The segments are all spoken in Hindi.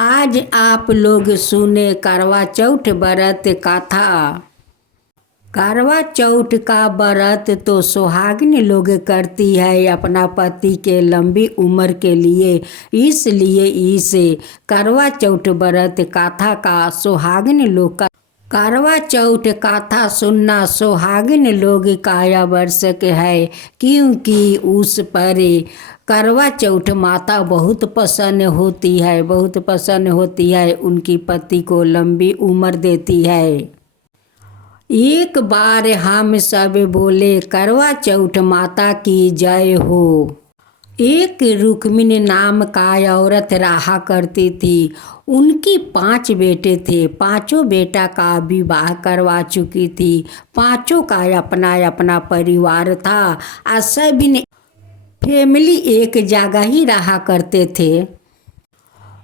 आज आप लोग सुने करवा चौथ व्रत कथा। करवा चौथ का व्रत तो सुहागिन लोग करती है अपना पति के लंबी उम्र के लिए, इसलिए इसे करवा चौथ व्रत कथा का सुहागिन लोग का करवा चौथ कथा सुनना सुहागिन लोग का आवश्यक है, क्योंकि उस पर करवा चौथ माता बहुत प्रसन्न होती है, उनकी पति को लंबी उम्र देती है। एक बार हम सब बोले करवा चौथ माता की जय हो। एक रुक्मिणी नाम का औरत रहा करती थी। उनकी 5 बेटे थे। 5 बेटा का विवाह करवा चुकी थी। 5 का अपना अपना परिवार था और सभी फैमिली एक जगह ही रहा करते थे।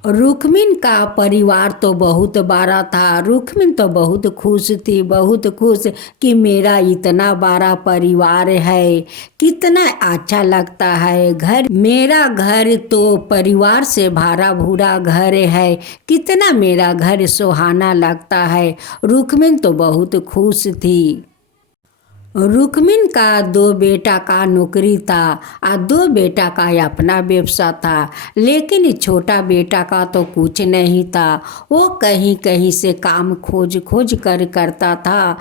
रुक्मिन का परिवार तो बहुत बड़ा था। रुक्मिन तो बहुत खुश थी, बहुत खुश कि मेरा इतना बड़ा परिवार है, कितना अच्छा लगता है घर। मेरा घर तो परिवार से भरा भूरा घर है, कितना मेरा घर सुहाना लगता है। रुक्मिन तो बहुत खुश थी। रुक्मिन का 2 बेटा का नौकरी था और 2 बेटा का अपना व्यवसाय था, लेकिन छोटा बेटा का तो कुछ नहीं था। वो कहीं कहीं से काम खोज कर करता था।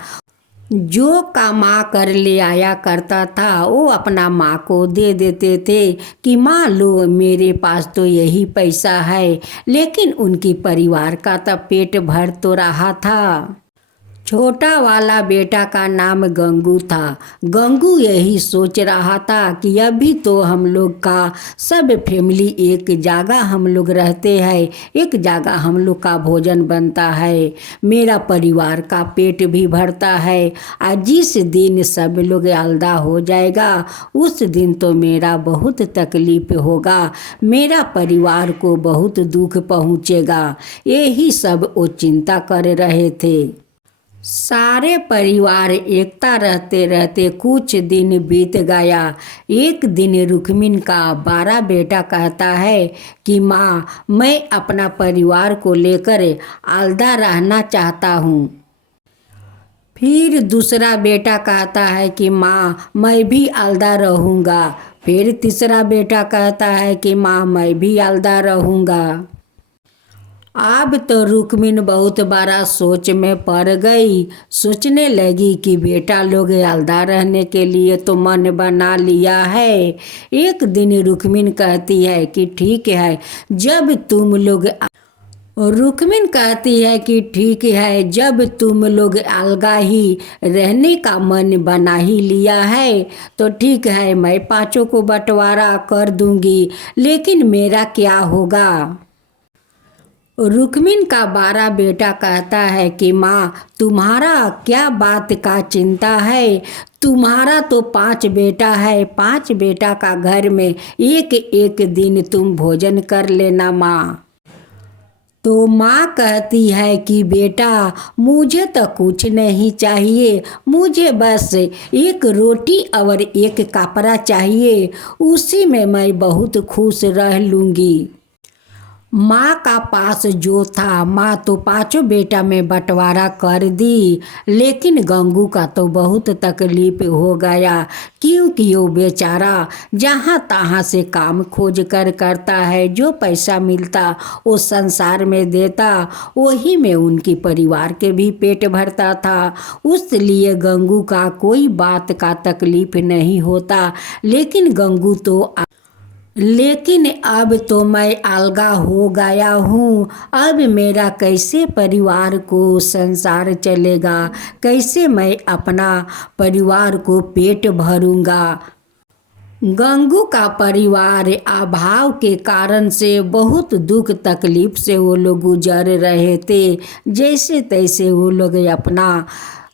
जो कमा कर ले आया करता था वो अपना माँ को दे देते थे कि माँ लो, मेरे पास तो यही पैसा है। लेकिन उनकी परिवार का तो पेट भर तो रहा था। छोटा वाला बेटा का नाम गंगू था। गंगू यही सोच रहा था कि अभी तो हम लोग का सब फैमिली एक जगह हम लोग रहते हैं, एक जगह हम लोग का भोजन बनता है, मेरा परिवार का पेट भी भरता है। और जिस दिन सब लोग अलगा हो जाएगा उस दिन तो मेरा बहुत तकलीफ होगा, मेरा परिवार को बहुत दुख पहुँचेगा। यही सब वो चिंता कर रहे थे। सारे परिवार एकता रहते रहते कुछ दिन बीत गया। एक दिन रुक्मिन का बड़ा बेटा कहता है कि माँ, मैं अपना परिवार को लेकर अलगा रहना चाहता हूँ। फिर दूसरा बेटा कहता है कि माँ, मैं भी अलगा रहूँगा। फिर तीसरा बेटा कहता है कि माँ, मैं भी अलगा रहूँगा। अब तो रुक्मिन बहुत बड़ा सोच में पड़ गई। सोचने लगी कि बेटा लोग अलगा रहने के लिए तो मन बना लिया है। एक दिन रुक्मिन कहती है कि ठीक है, जब तुम लोग अलगा ही रहने का मन बना ही लिया है तो ठीक है, मैं 5 को बंटवारा कर दूंगी, लेकिन मेरा क्या होगा। रुक्मिन का 12 बेटा कहता है कि माँ, तुम्हारा क्या बात का चिंता है, तुम्हारा तो 5 बेटा है, 5 बेटा का घर में एक एक दिन तुम भोजन कर लेना माँ। तो माँ कहती है कि बेटा, मुझे तो कुछ नहीं चाहिए, मुझे बस एक रोटी और एक कपड़ा चाहिए, उसी में मैं बहुत खुश रह लूँगी। माँ का पास जो था, माँ तो 5 बेटा में बंटवारा कर दी, लेकिन गंगू का तो बहुत तकलीफ हो गया, क्योंकि वो बेचारा जहाँ तहाँ से काम खोज कर करता है, जो पैसा मिलता वो संसार में देता, वही में उनकी परिवार के भी पेट भरता था। उसलिए गंगू का कोई बात का तकलीफ नहीं होता। लेकिन अब तो मैं अलगा हो गया हूँ, अब मेरा कैसे परिवार को संसार चलेगा, कैसे मैं अपना परिवार को पेट भरूँगा। गंगू का परिवार अभाव के कारण से बहुत दुख तकलीफ से वो लोग गुजर रहे थे। जैसे तैसे वो लोग अपना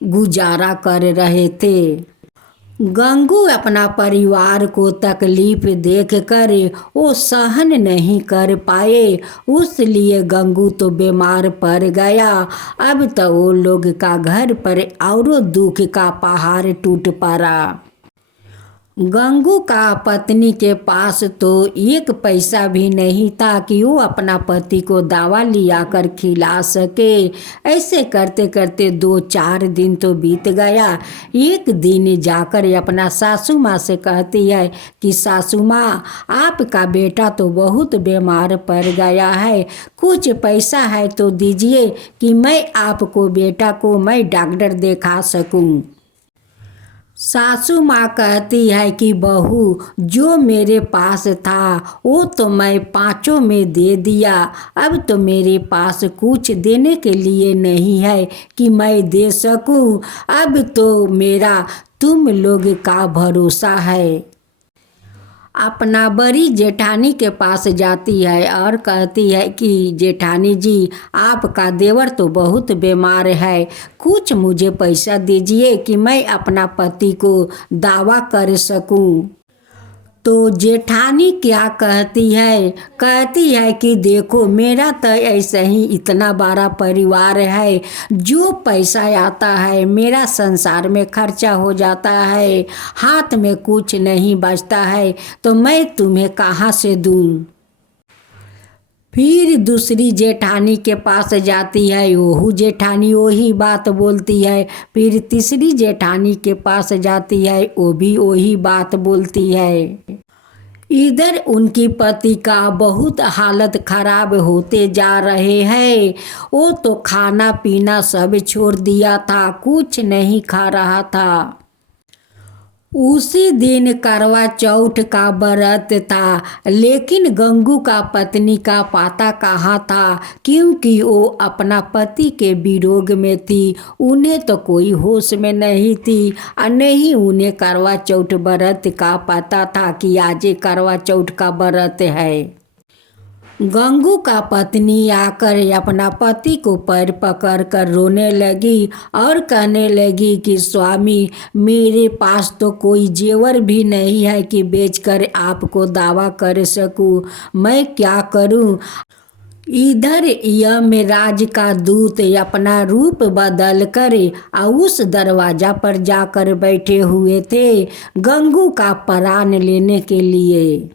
गुजारा कर रहे थे। गंगू अपना परिवार को तकलीफ देखकर वो सहन नहीं कर पाए, उसलिए गंगू तो बीमार पड़ गया। अब तो वो लोग का घर पर औरों दुख का पहाड़ टूट पड़ा। गंगू का पत्नी के पास तो एक पैसा भी नहीं था कि वो अपना पति को दवा लिया कर खिला सके। ऐसे करते करते 2-4 दिन तो बीत गया। एक दिन जाकर अपना सासू माँ से कहती है कि सासू माँ, आपका बेटा तो बहुत बीमार पड़ गया है, कुछ पैसा है तो दीजिए कि मैं आपको बेटा को मैं डॉक्टर दिखा सकूं। सासू माँ कहती है कि बहू, जो मेरे पास था वो तो मैं 5 में दे दिया, अब तो मेरे पास कुछ देने के लिए नहीं है कि मैं दे सकूं। अब तो मेरा तुम लोग का भरोसा है। अपना बड़ी जेठानी के पास जाती है और कहती है कि जेठानी जी, आपका देवर तो बहुत बीमार है, कुछ मुझे पैसा दीजिए कि मैं अपना पति को दवा कर सकूं। तो जेठानी क्या कहती है कि देखो, मेरा तो ऐसे ही इतना बड़ा परिवार है, जो पैसा आता है मेरा संसार में खर्चा हो जाता है, हाथ में कुछ नहीं बचता है, तो मैं तुम्हें कहाँ से दूँ। फिर दूसरी जेठानी के पास जाती है, वही जेठानी वही बात बोलती है। फिर तीसरी जेठानी के पास जाती है, वो भी वही बात बोलती है। इधर उनकी पति का बहुत हालत खराब होते जा रहे हैं। वो तो खाना पीना सब छोड़ दिया था, कुछ नहीं खा रहा था। उसी दिन करवा चौथ का व्रत था, लेकिन गंगू का पत्नी का पता कहाँ था, क्योंकि वो अपना पति के वियोग में थी। उन्हें तो कोई होश में नहीं थी और नहीं उन्हें करवा चौथ व्रत का पता था कि आज करवा चौथ का व्रत है। गंगू का पत्नी आकर अपना पति को पैर पकड़ कर रोने लगी और कहने लगी कि स्वामी, मेरे पास तो कोई जेवर भी नहीं है कि बेचकर आपको दावा कर सकूं, मैं क्या करूं। इधर यमराज का दूत अपना रूप बदल कर उस दरवाजा पर जाकर बैठे हुए थे गंगू का प्राण लेने के लिए।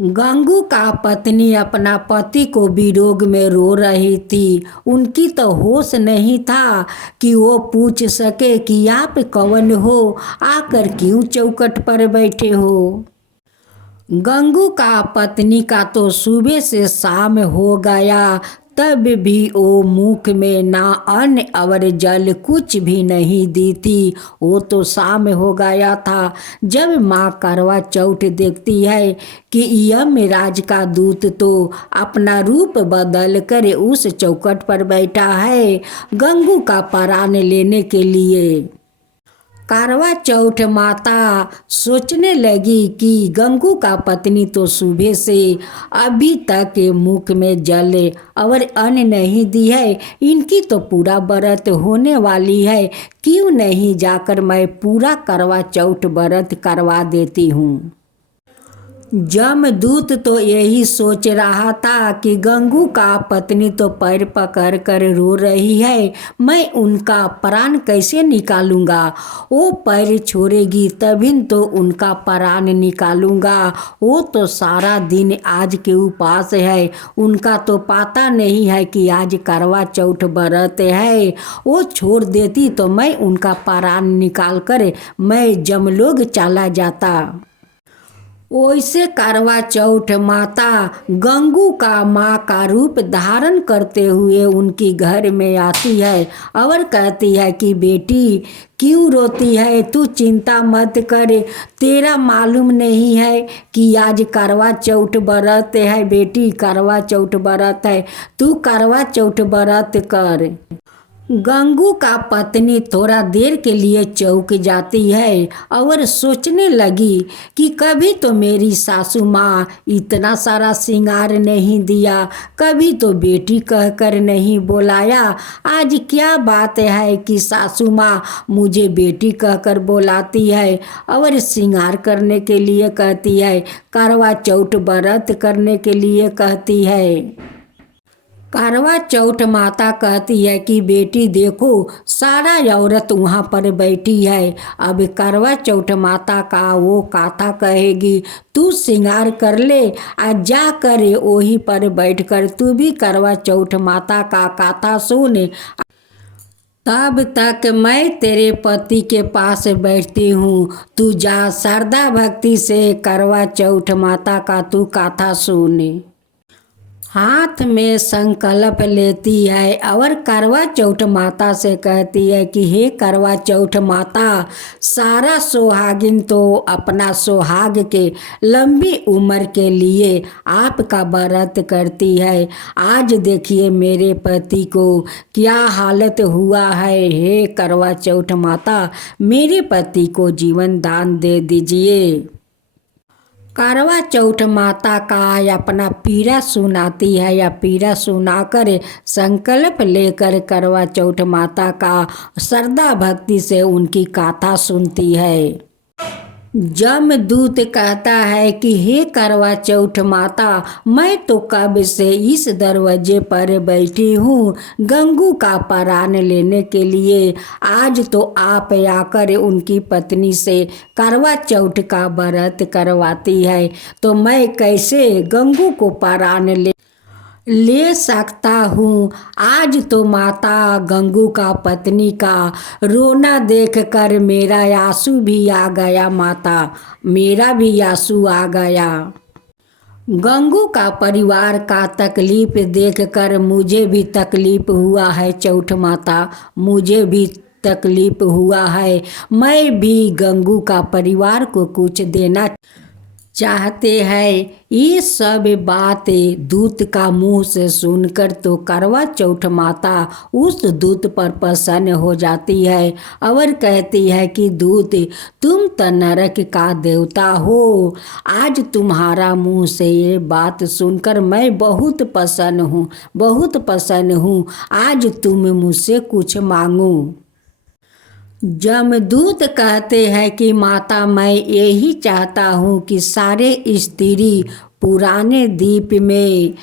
गंगू का पत्नी अपना पति को वियोग में रो रही थी। उनकी तो होश नहीं था कि वो पूछ सके कि आप कौन हो, आकर क्यों चौखट पर बैठे हो। गंगू का पत्नी का तो सुबह से शाम हो गया, तब भी वो मुख में ना अन्न और जल कुछ भी नहीं दी थी। वो तो शाम हो गया था जब माँ करवा चौथ देखती है कि यमराज का दूत तो अपना रूप बदल कर उस चौखट पर बैठा है गंगू का प्राण लेने के लिए। करवा चौथ माता सोचने लगी कि गंगू का पत्नी तो सुबह से अभी तक मुख में जल और अन्न नहीं दी है, इनकी तो पूरा व्रत होने वाली है, क्यों नहीं जाकर मैं पूरा करवा चौथ व्रत करवा देती हूँ। जमदूत तो यही सोच रहा था कि गंगू का पत्नी तो पैर पकड़ कर रो रही है, मैं उनका प्राण कैसे निकालूंगा। वो पैर छोड़ेगी तभी तो उनका प्राण निकालूंगा। वो तो सारा दिन आज के उपास है, उनका तो पता नहीं है कि आज करवा चौथ व्रत है। वो छोड़ देती तो मैं उनका प्राण निकाल कर मैं जमलोक चला जाता। वैसे करवा चौथ माता गंगू का माँ का रूप धारण करते हुए उनकी घर में आती है और कहती है कि बेटी, क्यों रोती है, तू चिंता मत कर, तेरा मालूम नहीं है कि आज करवा चौथ व्रत है। बेटी, करवा चौथ व्रत है, तू करवा चौथ व्रत कर। गंगू का पत्नी थोड़ा देर के लिए चौंक जाती है और सोचने लगी कि कभी तो मेरी सासू माँ इतना सारा श्रृंगार नहीं दिया, कभी तो बेटी कहकर नहीं बुलाया, आज क्या बात है कि सासू माँ मुझे बेटी कहकर बुलाती है और श्रृंगार करने के लिए कहती है, करवा चौथ व्रत करने के लिए कहती है। करवा चौथ माता कहती है कि बेटी देखो सारा औरत वहाँ पर बैठी है। अब करवा चौथ माता का वो कथा कहेगी, तू श्रृंगार कर ले और जा कर वही पर बैठकर तू भी करवा चौथ माता का कथा सुन। तब तक मैं तेरे पति के पास बैठती हूँ, तू जा श्रद्धा भक्ति से करवा चौथ माता का तू कथा सुन। हाथ में संकल्प लेती है और करवा चौथ माता से कहती है कि हे करवा चौथ माता, सारा सुहागिन तो अपना सुहाग के लंबी उम्र के लिए आपका व्रत करती है। आज देखिए मेरे पति को क्या हालत हुआ है। हे करवा चौथ माता, मेरे पति को जीवन दान दे दीजिए। करवा चौथ माता का अपना पीड़ा सुनाती है या पीड़ा सुनाकर संकल्प लेकर करवा चौथ माता का श्रद्धा भक्ति से उनकी कथा सुनती है। जमदूत कहता है कि हे करवा चौथ माता, मैं तो कब से इस दरवाजे पर बैठी हूँ गंगू का प्राण लेने के लिए। आज तो आप आकर उनकी पत्नी से करवा चौथ का व्रत करवाती है, तो मैं कैसे गंगू को प्राण ले सकता हूँ। आज तो माता गंगू का पत्नी का रोना देखकर मेरा आंसू भी आ गया। माता, मेरा भी आंसू आ गया। गंगू का परिवार का तकलीफ देखकर मुझे भी तकलीफ हुआ है। चौथ माता, मुझे भी तकलीफ हुआ है। मैं भी गंगू का परिवार को कुछ देना चाहते हैं। ये सब बातें दूत का मुंह से सुनकर तो करवा चौथ माता उस दूत पर प्रसन्न हो जाती है और कहती है कि दूत, तुम तो नरक का देवता हो। आज तुम्हारा मुंह से ये बात सुनकर मैं बहुत प्रसन्न हूँ, बहुत प्रसन्न हूँ। आज तुम मुझसे कुछ मांगो। जमदूत कहते हैं कि माता, मैं यही चाहता हूँ कि सारे स्त्री पुराने दीप में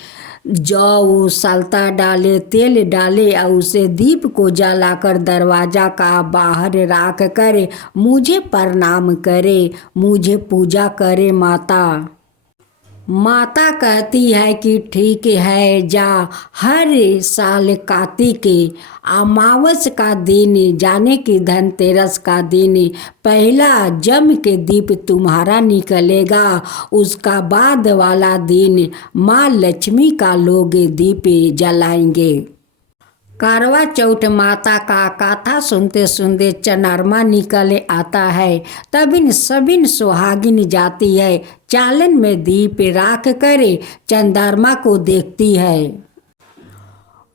जौ सल्ता डाले, तेल डाले और उसे दीप को जलाकर दरवाजा का बाहर रख कर मुझे प्रणाम करे, मुझे पूजा करे। माता कहती है कि ठीक है, जा। हर साल कार्तिक अमावस का दिन जाने की धनतेरस का दिन पहला जम के दीप तुम्हारा निकलेगा। उसका बाद वाला दिन माँ लक्ष्मी का लोग दीप जलाएंगे। करवा चौथ माता का कथा सुनते सुनते चंद्रमा निकले आता है। तब इन सभी सुहागिन जाती है, चालन में दीप राख कर चंद्रमा को देखती है।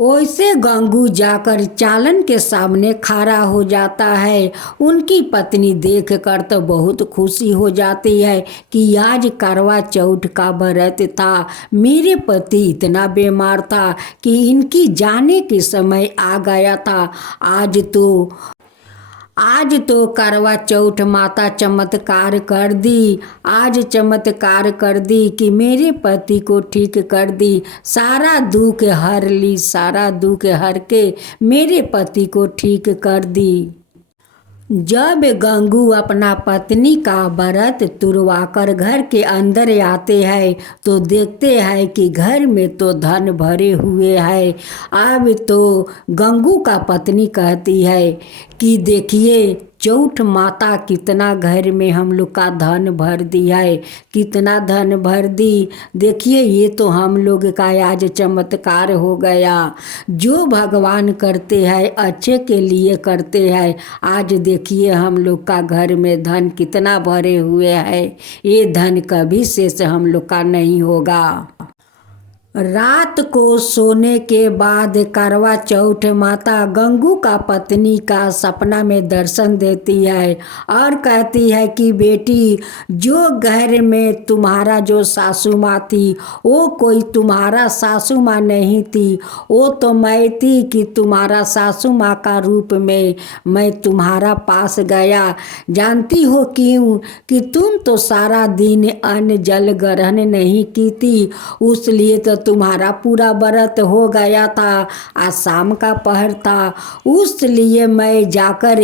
वैसे गंगू जाकर चालन के सामने खड़ा हो जाता है। उनकी पत्नी देखकर तो बहुत खुशी हो जाती है कि आज करवा चौथ का व्रत था। मेरे पति इतना बीमार था कि इनकी जाने के समय आ गया था। आज तो करवा चौथ माता चमत्कार कर दी। आज चमत्कार कर दी कि मेरे पति को ठीक कर दी। सारा दुख हर ली, सारा दुख हर के मेरे पति को ठीक कर दी। जब गंगू अपना पत्नी का व्रत तुड़वाकर घर के अंदर आते हैं तो देखते हैं कि घर में तो धन भरे हुए हैं। अब तो गंगू का पत्नी कहती है कि देखिए चौथ माता कितना घर में हम लोग का धन भर दिया है, कितना धन भर दी। देखिए ये तो हम लोग का आज चमत्कार हो गया। जो भगवान करते हैं अच्छे के लिए करते हैं। आज देखिए हम लोग का घर में धन कितना भरे हुए है। ये धन कभी शेष हम लोग का नहीं होगा। रात को सोने के बाद करवा चौथ माता गंगू का पत्नी का सपना में दर्शन देती है और कहती है कि बेटी, जो घर में तुम्हारा जो सासू माँ थी वो कोई तुम्हारा सासू माँ नहीं थी, वो तो मैं थी कि तुम्हारा सासू माँ का रूप में मैं तुम्हारा पास गया। जानती हो क्यों? कि तुम तो सारा दिन अन्न जल ग्रहण नहीं की थी, उसलिए तो तुम्हारा पूरा व्रत हो गया था, आज शाम का पहर था, उसलिए मैं जाकर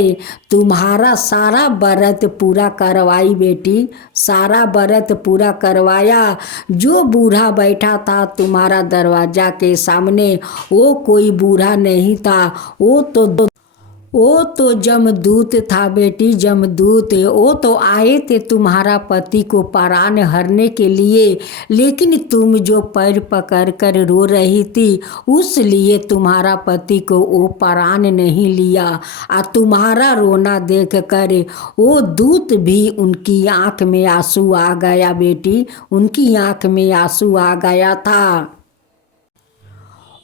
तुम्हारा सारा व्रत पूरा करवाई बेटी, सारा व्रत पूरा करवाया। जो बूढ़ा बैठा था तुम्हारा दरवाजा के सामने, वो कोई बूढ़ा नहीं था, वो तो जमदूत था बेटी, जमदूत। वो तो आए थे तुम्हारा पति को प्राण हरने के लिए, लेकिन तुम जो पैर पकड़ कर रो रही थी, उस लिए तुम्हारा पति को वो प्राण नहीं लिया। तुम्हारा रोना देख कर वो दूत भी, उनकी आंख में आंसू आ गया बेटी, उनकी आंख में आंसू आ गया था।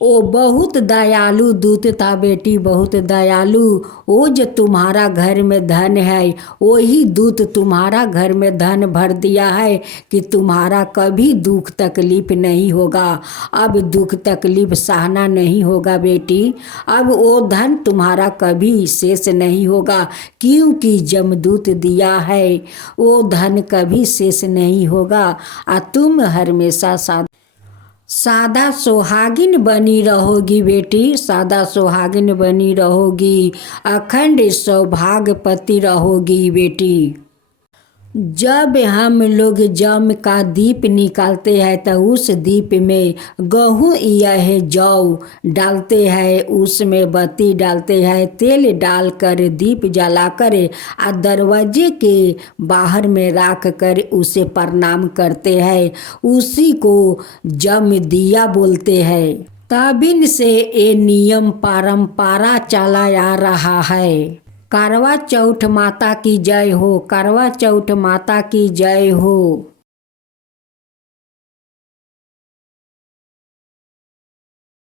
वो बहुत दयालु दूत था बेटी, बहुत दयालु। वो जो तुम्हारा घर में धन है, वही दूत तुम्हारा घर में धन भर दिया है कि तुम्हारा कभी दुख तकलीफ नहीं होगा। अब दुख तकलीफ सहना नहीं होगा बेटी, अब वो धन तुम्हारा कभी शेष नहीं होगा, क्योंकि जमदूत दिया है, वो धन कभी शेष नहीं होगा। तुम हमेशा सादा सुहागिन बनी रहोगी बेटी, सादा सुहागिन बनी रहोगी, अखंड सौभाग्यवती रहोगी बेटी। जब हम लोग जम का दीप निकालते हैं तो उस दीप में गेहूँ यह जौ डालते हैं, उसमें बत्ती डालते हैं, तेल डालकर दीप जलाकर दरवाजे के बाहर में रख कर उसे प्रणाम करते हैं, उसी को जम दिया बोलते हैं। तबिन से ये नियम परंपरा चला आ रहा है। करवा चौथ माता की जय हो, करवा चौथ माता की जय हो।